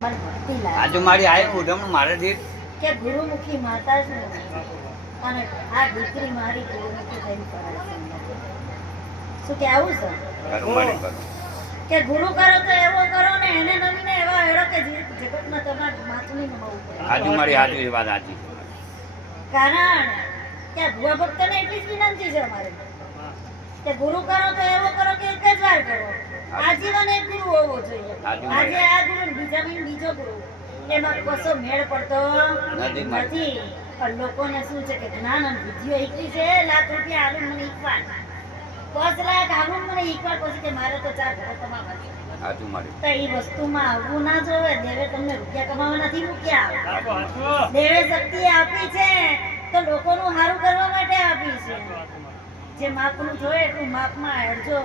આજુ મારી આય ઉડમ મારેથી કે ગુરુમુખી માતા છે અને આ દીકરી મારી ગુરુમુખી થઈને કરે છે. શું કે આવું છે કે ગુરુ કરો તો એવો કરો ને એને નવીને એવા હેરો કે જગતમાં તમારે માથું નહીં નમાવું પડે. આજુ મારી હાજરી વાત સાચી. કારણ કે ભુવા ભક્તને એટલી જ વિનંતી છે અમારે કે ગુરુ કરો તો એવો કરો કે એક જ વાર કરો. આજીવન એક ગુરુ હોવો જોઈએ. આજે આ ગુરુ બીજા બીજો ગુરુ એમાં કશો મેળ પડતો નથી. પણ લોકોને શું છે કે જ્ઞાન અને બુદ્ધિઓ એકલી છે. લાખ રૂપિયા આલુ મને એકવાર 5 લાખ આલુ મને એકવાર પછી કે મારે તો 4 ઘર કમાવા છે. તો એ વસ્તુમાં આવવું ના જોવે. દેવે તમને રૂપિયા કમાવા નથી મૂક્યા. દેવે શક્તિ આપી છે તો લોકોનું સારું કરવા માટે આપી છે. જે માપનું જોઈએ એટલું માપમાં હેડજો.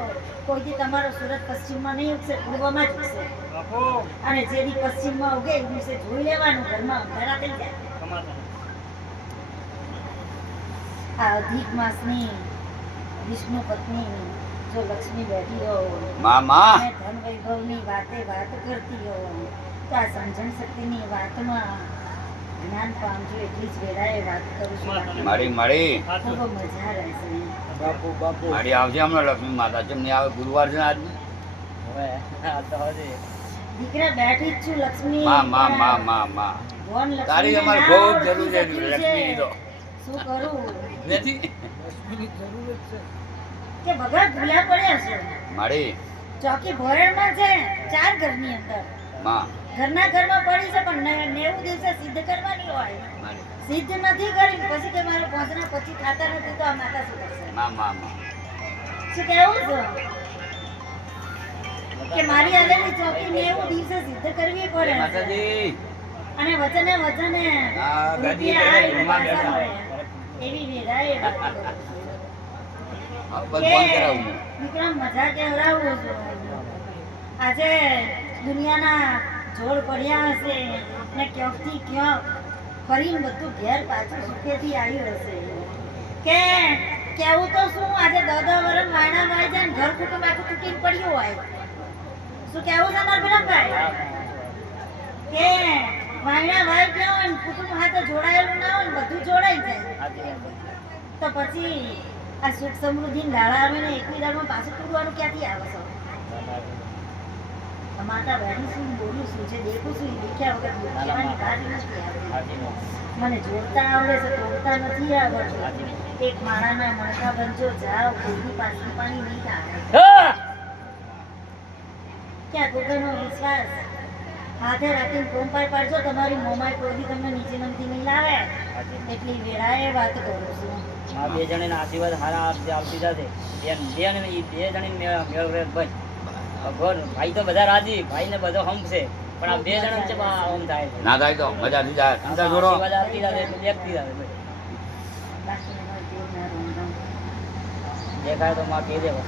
કોઈથી તમારો સુરત પશ્ચિમમાં નહીં ઉગશે, પૂર્વમાં જ ઉગશે. અને જે દી પશ્ચિમમાં ઉગે એ દિવસે જોઈ લેવાનું ઘરમાં અંધારા થઈ જાય. આ અધિક માસની વિષ્ણુ પત્ની જો લક્ષ્મી બેઠી હોય અને ધન વૈભવની વાતે વાત કરતી હોય તો આ સમજણ શક્તિની વાતમાં જ્ઞાન પામજો. એટલી જ વેળાએ વાત કરું છું. મારી બહુ મજા રહેશે. મારી આવશે હમણાં લક્ષ્મી માતા. જેમ નહીં આવે ગુરુવાર છે આજ દીકરા બેઠી જ છું. લક્ષ્મી તારી અમારે ખૂબ જરૂર છે લક્ષ્મી તો. શું કરું નથી કે ભગત ભૂલા પડ્યા છે. મારી ચોકી ભોરણમાં છે 4 ઘરની અંદર ઘરના ઘરમાં પડી છે પણ 90 દિવસે સિદ્ધ કરવાની હોય. સિદ્ધ નથી કરી પછી કે મારે 5 પછી ખાતા નથી તો આ માતા શું કરશે? શું કેવું છે કે મારી આલેલી ચોકી 90 દિવસે સિદ્ધ કરવી પડે અને વચને એવી વેરાય વિક્રમ મજા કહેવડાવું છું. આજે દુનિયાના જોડ પડ્યા હશે ને ક્યાંકથી ક્યાંક ફરીને બધું ઘેર પાછું સુખેથી આવ્યું હશે. કે કેવું તો શું આજે 10 વર્ષ વાયણા વાય જાય ને ઘર કુટુંબ આખું તૂટીને પડ્યું હોય. શું કેવું છે મારા વિરમભાઈ કે વાયણા વાય ગયા હોય ને કુટુંબ હાથે જોડાયેલું ના હોય ને બધું જોડાઈ જાય તો પછી આ સુખ સમૃદ્ધિ લાળા આવે ને એકવી દાળમાં પાછું તૂટવાનું ક્યાંથી આવે છે? માતા બેઠી શું બોલું શું છે દેખું છું દેખ્યા વગર કહેવાની વાત નથી આવતી. મને જોડતા આવડે છે તોડતા નથી આવડતું. એક માળાના મણકા બનજો જાઓ કોઈની પાછળ પાણી નહીં આવે. ક્યાં ગોગરનો વિશ્વાસ હાથે રાખીને કોમ પાડજો. તમારી મોમાય કોઈ તમને નીચે નમતી નહીં લાવે. એટલી વેળાએ વાત કરું છું. આ 2 જણના આશીર્વાદ હારા આવતી જશે. બે જણી મેળ રે ભાઈ ભગવાન. ભાઈ તો બધા રાજી, ભાઈ ને બધો હમ છે પણ આ 2 જણા છે હમ થાય ના થાય તો મજા નહીં જાય. ચિંતા છોડો. આશીર્વાદ આપતી જશે એટલે દેખતી જશે દેખાય તો માં કહી દેવા